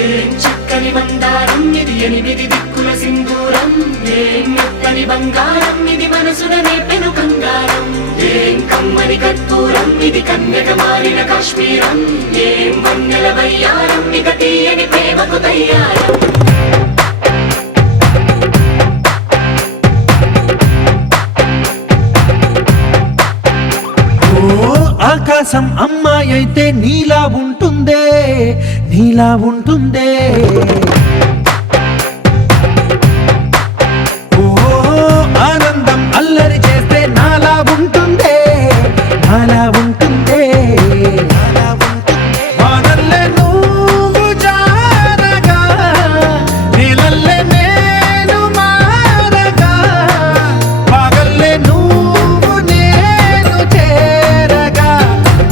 ఏం చక్కని మందారం ఇది ఎనిమిది దిక్కుల సింధూరం ఏం మెత్తని బంగారం ఇది మనసున నేపెను కంగారం ఏం కమ్మని కర్పూరం ఇది కన్యక మారిన కాశ్మీరం ఏం వన్నెల వయ్యారం ఇక తీయని ప్రేమకు తయ్యారం ఆకాశం అమ్మాయి అయితే నీలా ఉంటుందే నీలా ఉంటుందే ఓ ఆనందం అల్లరి చేస్తే నాలా ఉంటుందే నాలా ఉంటుందే వానల్లే నువ్వు జారగా నీలల్లే నేను మారగా పగల్లే నువ్వు నేను చేరగా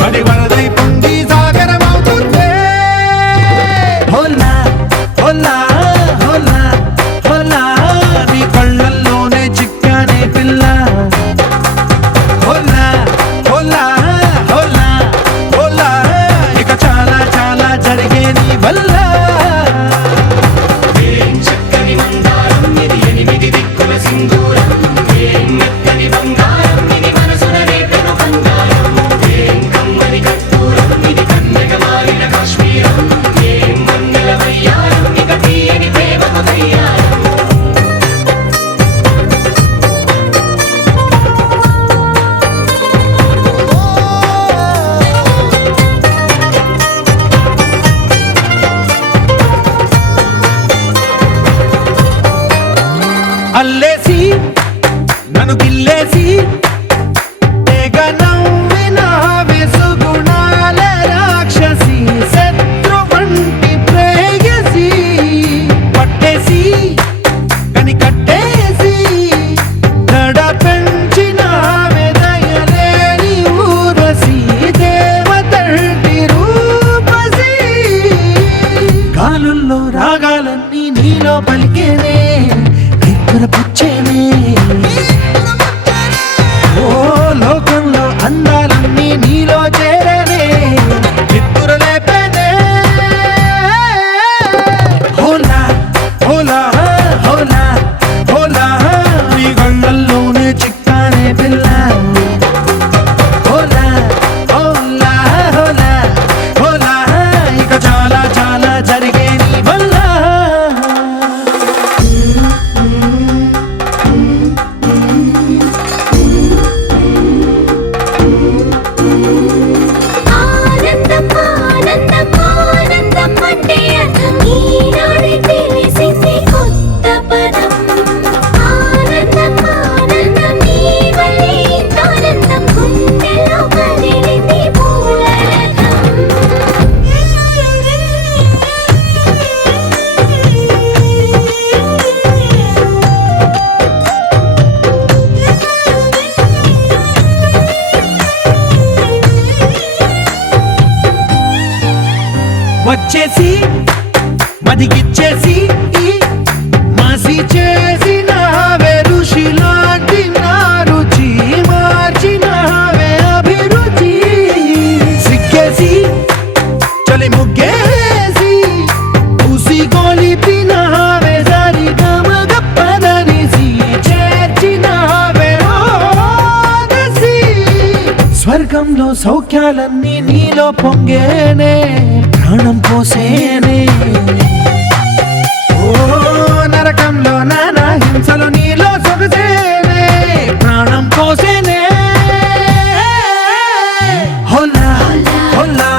పడి వరదై పొంగి సాగరమవుతుందే హోలా హోలా హోలా హోలా నీ కళ్ళల్లోనే చిక్కానే పిల్ల హోలా హోలా హోలా హోలా ఇక చాలా చాలా జరిగే నీ వల్ల ఏం చక్కని మందారం ఇది ఎనిమిది దిక్కుల సింధూరం ఏం మెత్తని బంగారం ఇది మనసున రేపెను కంగారం ఏం కమ్మని కర్పూరం ఇది కన్యక మారిన కాశ్మీరం ఏం వన్నెల వయ్యారం ఇక తీయని ప్రేమకు తయ్యారం అల్లేసి నన్ను గిల్లేసి తెగ నవ్విన వెసుగుణాల రాక్షసి శత్రు వంటి ప్రేయసి పట్టేసి కని కట్టేసి దడ పెంచిన వెదయలేని ఊరసి దేవతంటి రూపసి గాలుల్లో రాగాలన్నీ నీలో పలికేనే పుచ్చేనే ఓ లోకంలో అందాలన్నీ నీలో చేరనే నిద్దుర లేపేనే హోలా హోలా హోలా హోలా నీ గళ్ళల్లోనే చిక్కానే పిల్ల హోలా హోలా హోలా హోలా ఇక చాలా చాలా జరిగే నీ వల్ల ఆనందం ఆనందం ఆనందం అంటే అర్థం ఈనాడే తెలిసింది కొత్త పదం ఆనందం ఆనందం నీ వల్లే ఇంత ఆనందం గుండెలో కదిలింది పూల వచ్చేసి మదిగిచ్చేసి మాసి చేసినావే ఋషిలాంటి నా రుచి మార్చినావే అభిరుచి సిగ్గేసి చలి ముగ్గేసి ఉసి గొలిపినావే సరి గమగప్పదనిసి చేర్చినావే ఓదసి స్వర్గంలో సౌఖ్యాలన్నీ నీలో పొంగేనే ప్రాణం పోసేనే ఓ నరకంలో నానా హింసలు నీలో సొగసేనే ప్రాణం పోసేనే హోలా హోలా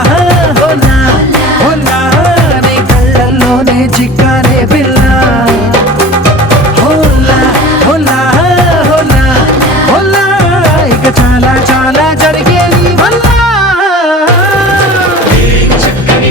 హోలా హోలా నీ కళ్ళల్లోనే చిక్కానే పిల్ల హోలా హోలా హోలా హోలా ఇక చాలా చాలా జరిగే నీ వల్ల ఏం చక్కని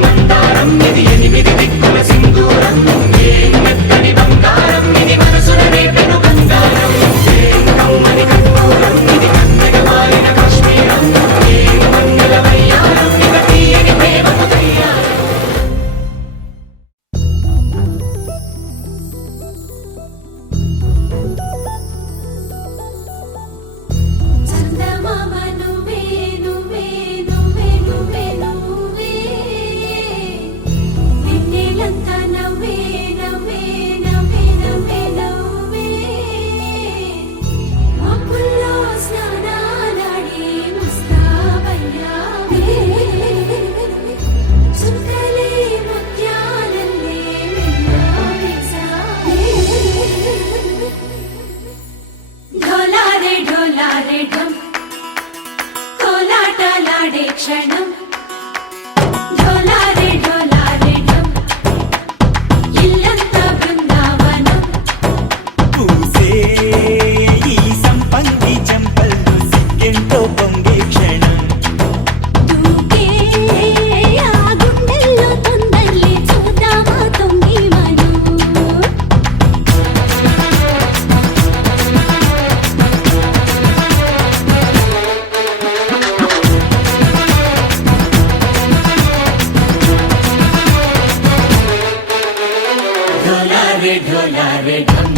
ढोलारे ढम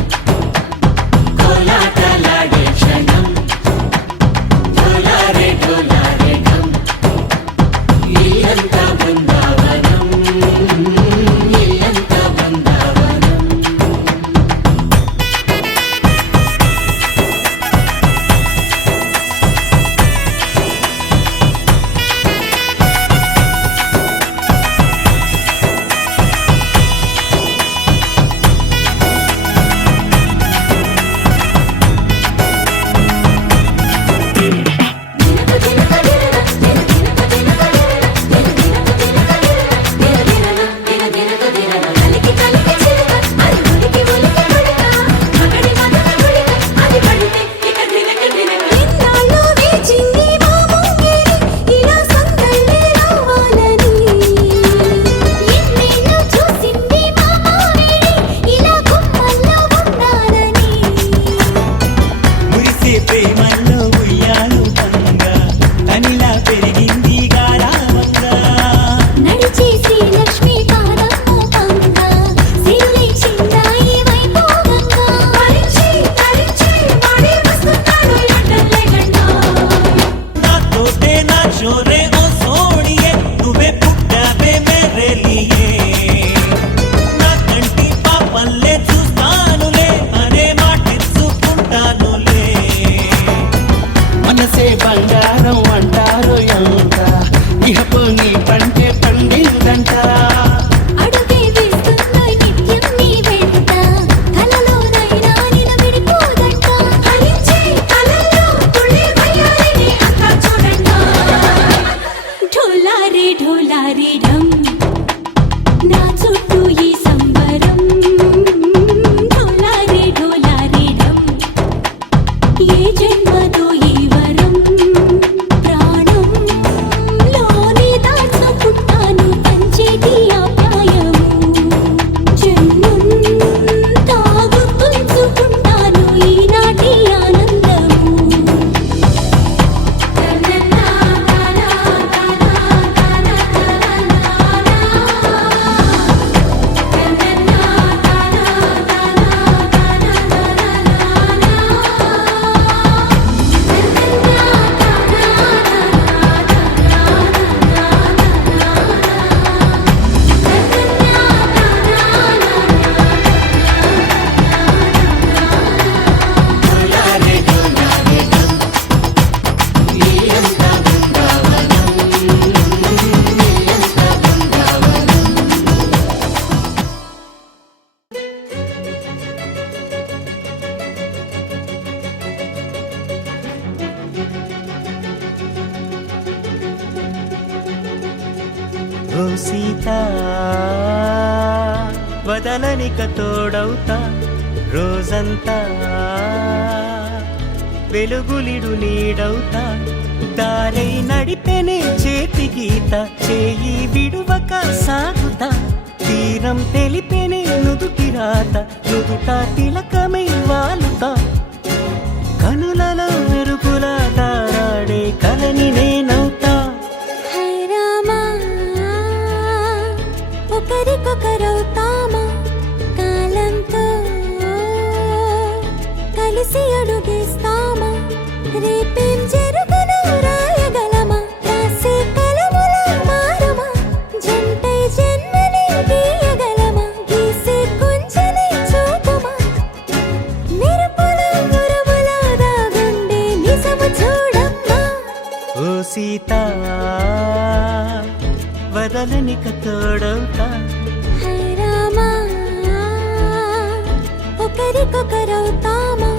కోలాటలాడే క్షణం ढोलारे ढम ఇల్లంతా బృందావనం ఇల్లంతా బృందావనం ఎన్నాళ్ళు వేచింది మా ముంగిలి ఇలా సందళ్ళే రావాలని ఎన్నేళ్ళు చూసింది మా మావేడి ఇలా గుమ్మల్లో ఉండాలని మురిసే ప్రేమల్లో ఉయ్యాలు పంగా తనిలా పెరిగింది గారావంగా నడిచే శ్రీలక్ష్మి పాదము పంగా సిరులై చిందాయి వైభోగంగా తరించి వాడే వస్తున్నాడు ఎండలే గండా నాతోటే నా చోరే ఓ సోడియే నువ్వే పుట్టావే మేరే లియే నా కంటి పాపల్లే చూస్తానులే అనే మాటిచ్చుకుంటానులే మనసే బంగారం అంటారు ఎంత ఇహపు నీ పంటే పండిందంట అడుగే వేస్తున్నాయి నిత్యం నీ వెంట కలలోనైనా నిన్ను విడిపోదంట హరించే కలల్లో తుళ్ళే వయ్యారిని అంతా చూడండా ఢోలారే ఢమ్ నా చుట్టూ ఈ సంబరం ఢోలారే ఢమ్ ఏ జన్మదో ఈ వరం ప్రాణంలోనే దాచుకుంటాను పంచేటి ఆప్యాయము జన్మంతా గుర్తుంచుకుంటాను ఈనాటి ఆనందము ढोलारे ढम ఇల్లంతా బృందావనం ఇల్లంతా బృందావనం ఓ సీత వదలనిక తోడవుతా రోజంతా వెలుగులిడు నీడవుతా దారై నడిపెనే చేతి గీత చేయి విడువక సాగుతా తీరం తెలిపెనే నుదుటి రాత నుదుట తిలకమై వాలుతా కనులలో మెరుపులా తారాడే కలని నేనవుతా హై రామా ఒకరికొకరవుతామా కాలంతో కలిసి అడుగేస్తామా రేపేం జరుగునో రాయగలమా రాసే కలముల మారమా జంటై జన్మని గీయగలమా గీసే కొంచెనే చూపుమా మెరుపుల మురుముల దాగుండే నిజము చూడమ్మా ఓ సీత వదలనిక తోడవుతా హై రామా ఒకరికొకరవుతామా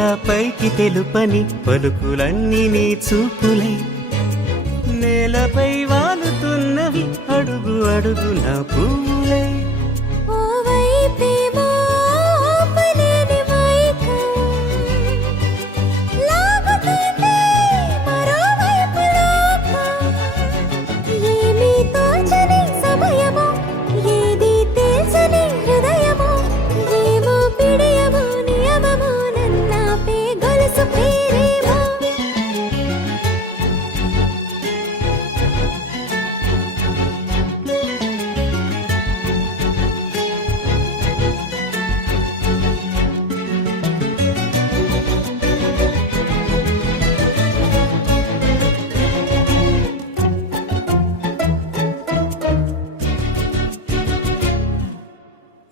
పైగా పైకి తెలుపని పలుకులన్నీ నీ చూపులై నేలపై వాలుతున్నవి అడుగు అడుగు నా పువ్వులై ఓ వైపేమో ఆపలేని మైకం లాగుతుంది మరోవైపు లోకం ఏమీ తోచని సమయమో ఏది తేల్చని హృదయమో ఏమో పిడియమో నియమమో నన్నాపే గొలుసు పేరేమో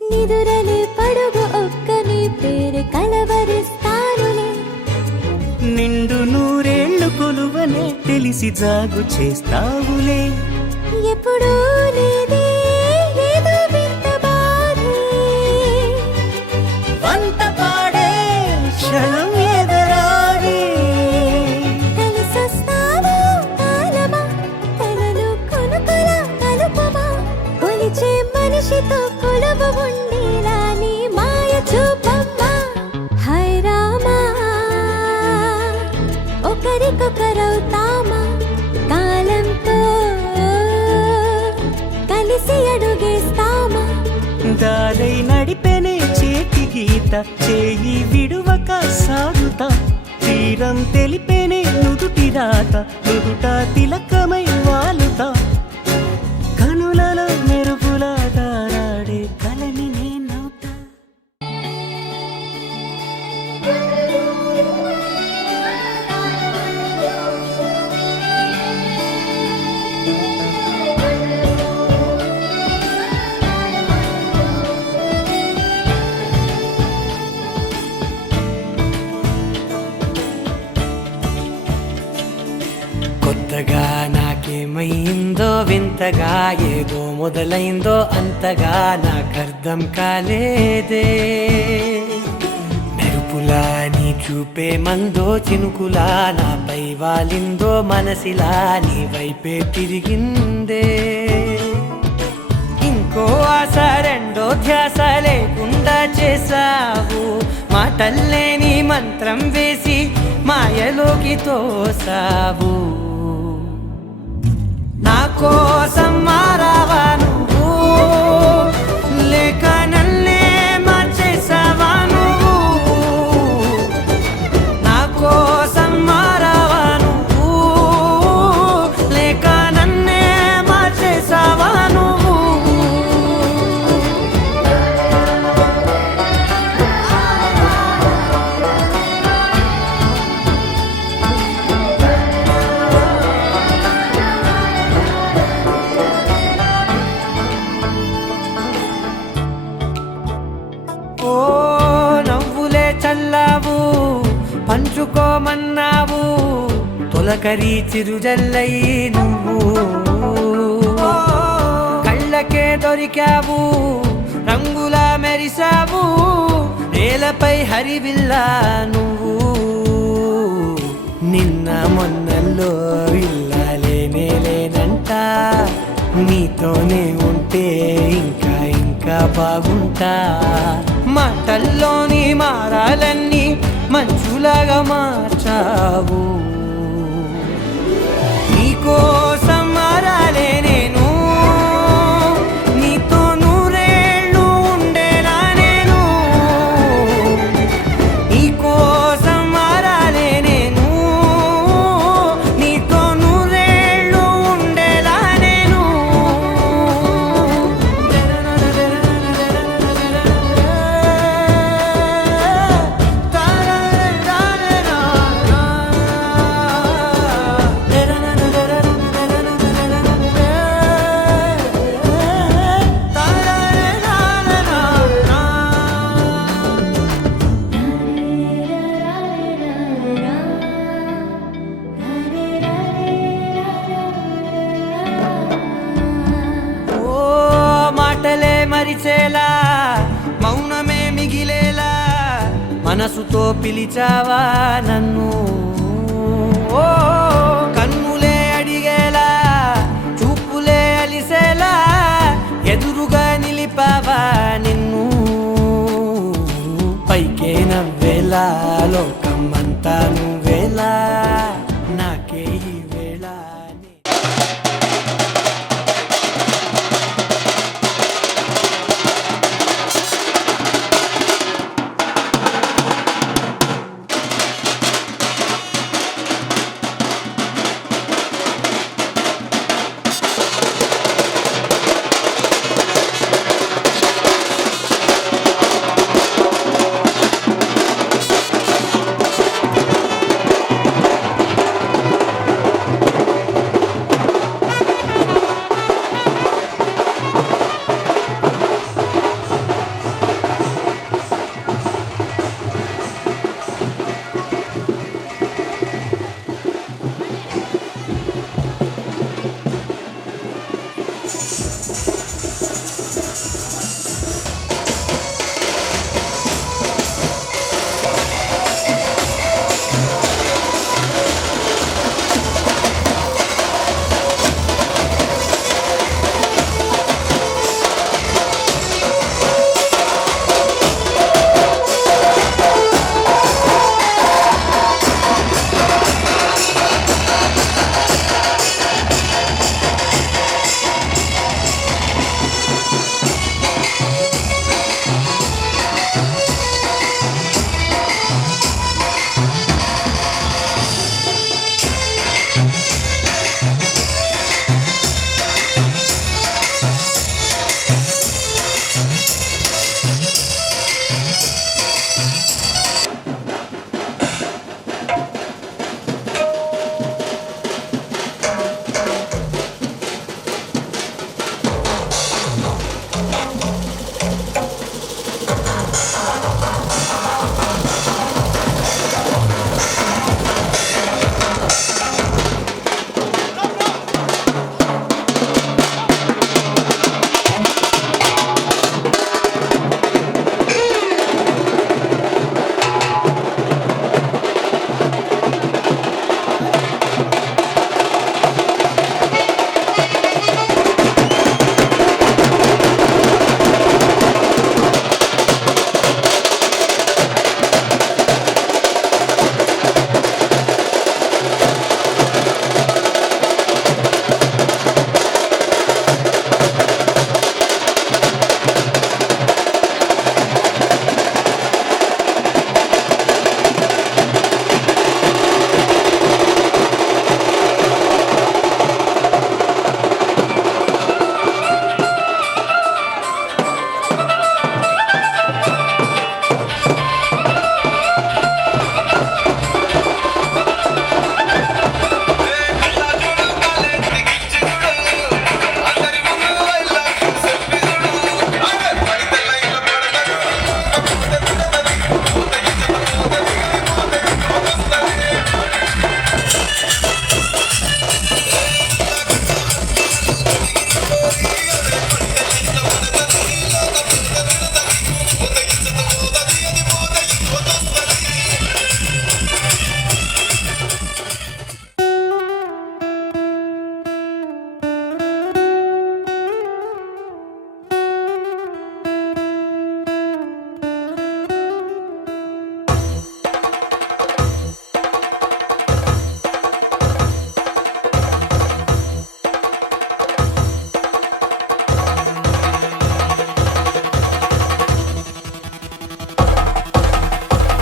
నిదురలే పడుగు ఒక్కని పేరు కలవరిస్తానులే నిండు నూరేళ్లు కొలువనే తెలిసి జాగు చేస్తావులే ఎప్పుడూ లేదే ఏదో వింత బాధే వంత పాడే క్షణం ఎదరాడే కలిసొస్తావో కాలమా కలలు కొనుకల కలుపమా కొలిచే మనిషితో కొలువు ఉండేలా నీ మాయ చూపమ్మా హై రామా ఒకరికొకరవుతామా కాలంతో కలిసి అడుగేస్తామా దారై నడిపెనే చేతి గీత చేయి విడువక సాగుతా తీరం తెలిపేనే నుదుటి రాత నుదుట తిలకమై వాలుతా కనులలో మెరుపులా దారాడే కలని నేనవుతా కొత్తగా నాకేమైందో వింతగా ఏదో మొదలైందో అంతగా నాకర్థం కాలేదే మెరుపులా నీ చూపే మందో చినుకులా నాపై వాలిందో మనసిలా నీ వైపే తిరిగిందే ఇంకో ఆశ రెండో ధ్యాస లేకుండా చేసావు మాటల్లే నీ మంత్రం వేసి మాయలోకి తోసావు నా కోసం మారావా నువ్వు లేక నన్నే మార్చేసావా నువ్వు నా కోసం మారావా నువ్వు లేక నన్నే మార్చేసావా నువ్వు ఓ నవ్వులే చల్లావు పంచుకోమన్నావు తొలకరి చిరుజల్లై నువ్వు కళ్ళకే దొరికావు రంగులా మెరిసావు నేలపై హరివిల్లా నువ్వు నిన్న మొన్నల్లో ఇల్లాలేనే లేనంట నీతోనే ఉంటే ఇంకా ఇంకా బాగుంటా మాటల్లోని మారాలన్నీ మంచులాగా మార్చావు నీకోసం మారాలే నేను నీతో నూరేళ్ళు ఉండేలా నేను నీకోసం మారాలే నేను నీతో నూరేళ్ళు ఉండేలా నేను మనసుతో పిలిచావా నన్ను ఓ కన్నులే అడిగేలా చూపులే అలిసేలా ఎదురుగా నిలిపావా నిన్ను పైకే నవ్వేలా లోకం అంతా నువ్వేలా నాకే ఈ వేళ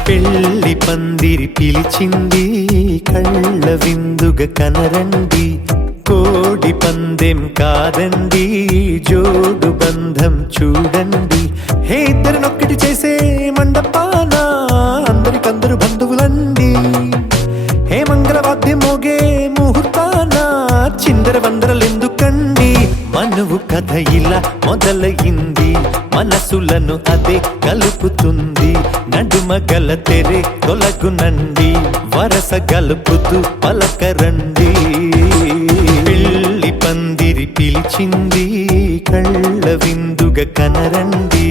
పెళ్లి పందిరి పిలిచింది కళ్ళ విందుగా కనరండి కోడి పందెం కాదండి జోడు బంధం చూడండి హే ఇద్దరినొక్కటి చేసే మండపాన అందరికందరు బంధువులండి హే మంగళవాద్యం మోగే ముహూర్తాన చిందర వందరలెందుకండి మనువు కథ ఇలా మొదలయింది మనసులను అదే కలుపుతుంది నడుమ గల తెరే తొలగునండి వరస గలుపుతూ పలకరండి పెళ్లి పందిరి పిలిచింది కళ్ళ విందుగా కనరండి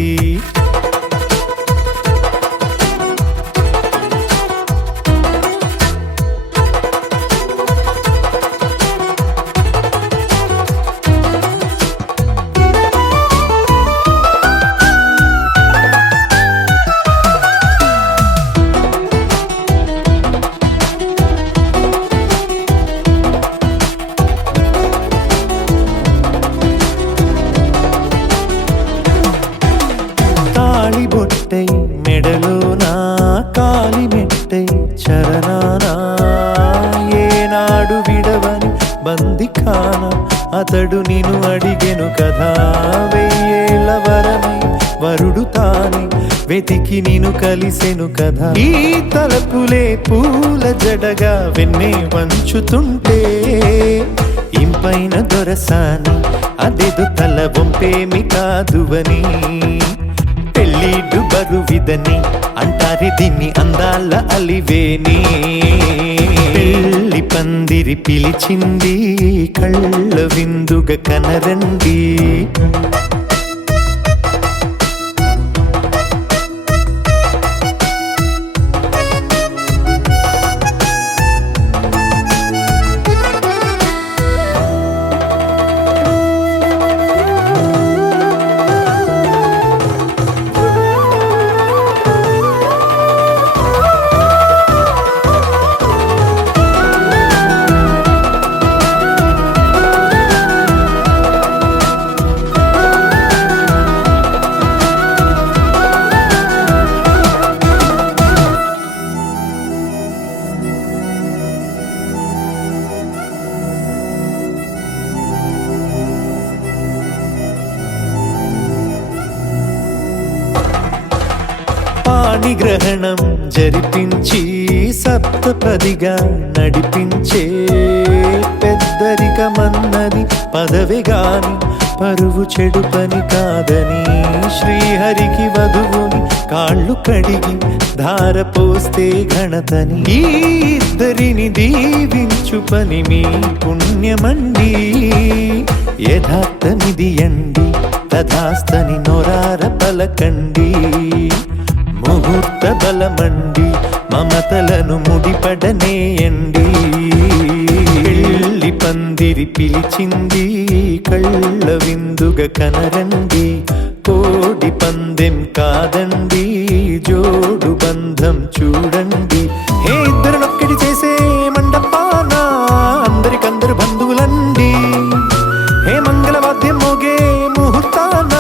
అతడు నిన్ను అడిగెను కదా వెయ్యేళ్ళ వరమై వరుడు తానే వెతికి నిన్ను కలిసెను కదా ఈ తలపులే పూల జడగా వెన్నే వంచుతుంటే ఇంపైన దొరసాని అదేదో తల వంపేమి కాదువని పెళ్ళిడు బరువిదని అంటారే దీన్ని అందాల అలివేని పెళ్లి పందిరి పిలిచింది కళ్ళ విందుగా కనరండి పాణిగ్రహణం జరిపించి సప్తపదిగా నడిపించే పెద్దరికమన్నది పదవి గాని పరువు చెడు పని కాదని శ్రీహరికి వధువుని కాళ్ళు కడిగి ధార పోస్తే ఘనతని ఈ ఇద్దరిని దీవించు పని మీ పుణ్యమండి యథార్థమిది అండి తథాస్తని నొరార పలకండి ముహూర్త బలమండి మమతలను ముడిపడనేయండి పెళ్లి పందిరి పిలిచింది కళ్ళ విందుగా కనరండి కోడి పందెం కాదండి జోడు బంధం చూడండి హే ఇద్దరునొక్కడి చేసే మండపాన అందరికందరు బంధువులండి హే మంగళవాద్యం మోగే ముహూర్తాన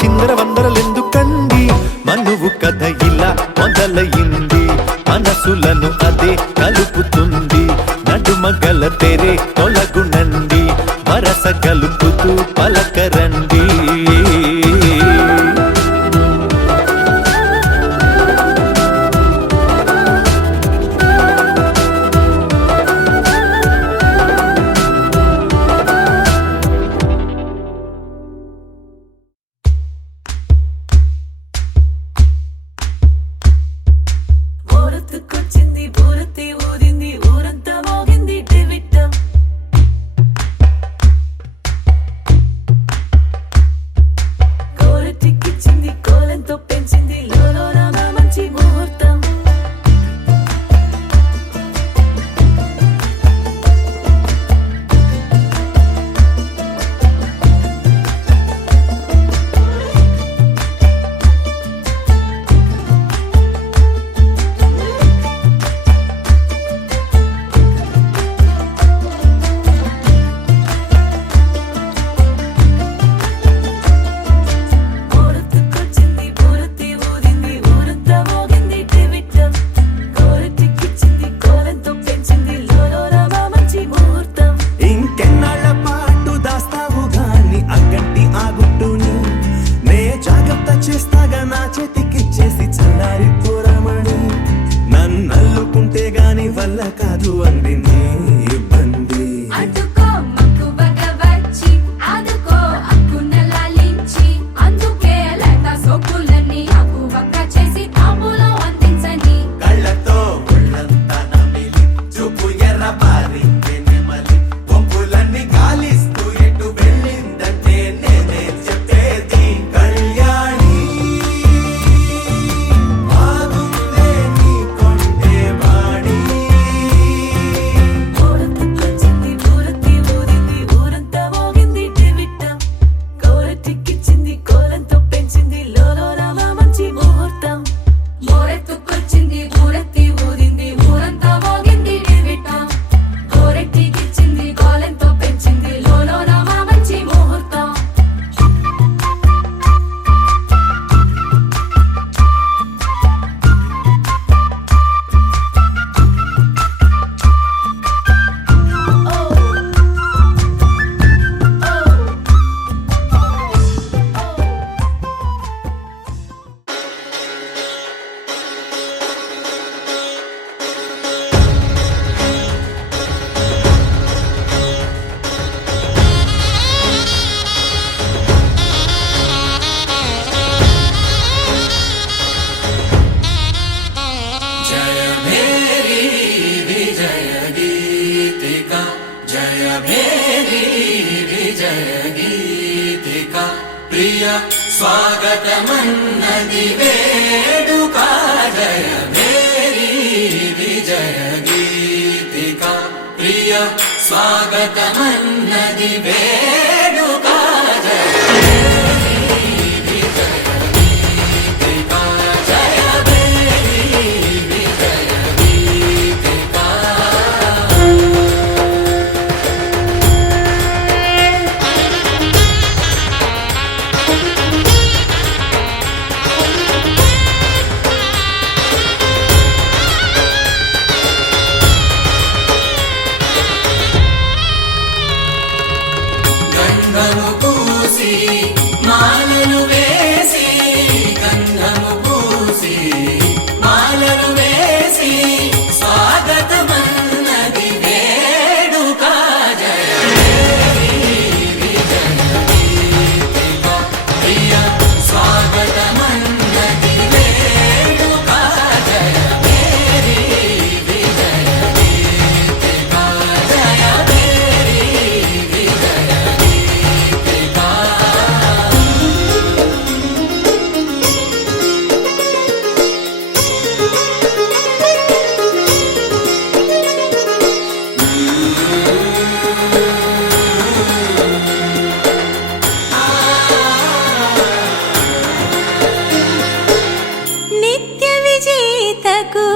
చిందర వందరలెందుకండి మనువు కథ ఇలా మొదలయింది మనసులను అదే కలుపుతుంది నడుమగల తెరే తొలగునండి వరస కలుపుతూ పలకరండి మేరీ విజయ గీతిక ప్రియ స్వాగతమన్నది వేడుక జయ మేరీ విజయ గీతిక ప్రియ స్వాగతమన్నది వేడుక జయ గంధము పూసి మాలలు వేసి గంధము పూసి మాలలు వేసి స్వాగతమన్నది వేడుక జయ విజయ గీతిక ప్రియ స్వాగతమన్నది వేడుక జయ మేరీ విజయ గీతిక జయ మేరీ విజయ నిత్య విజేతకు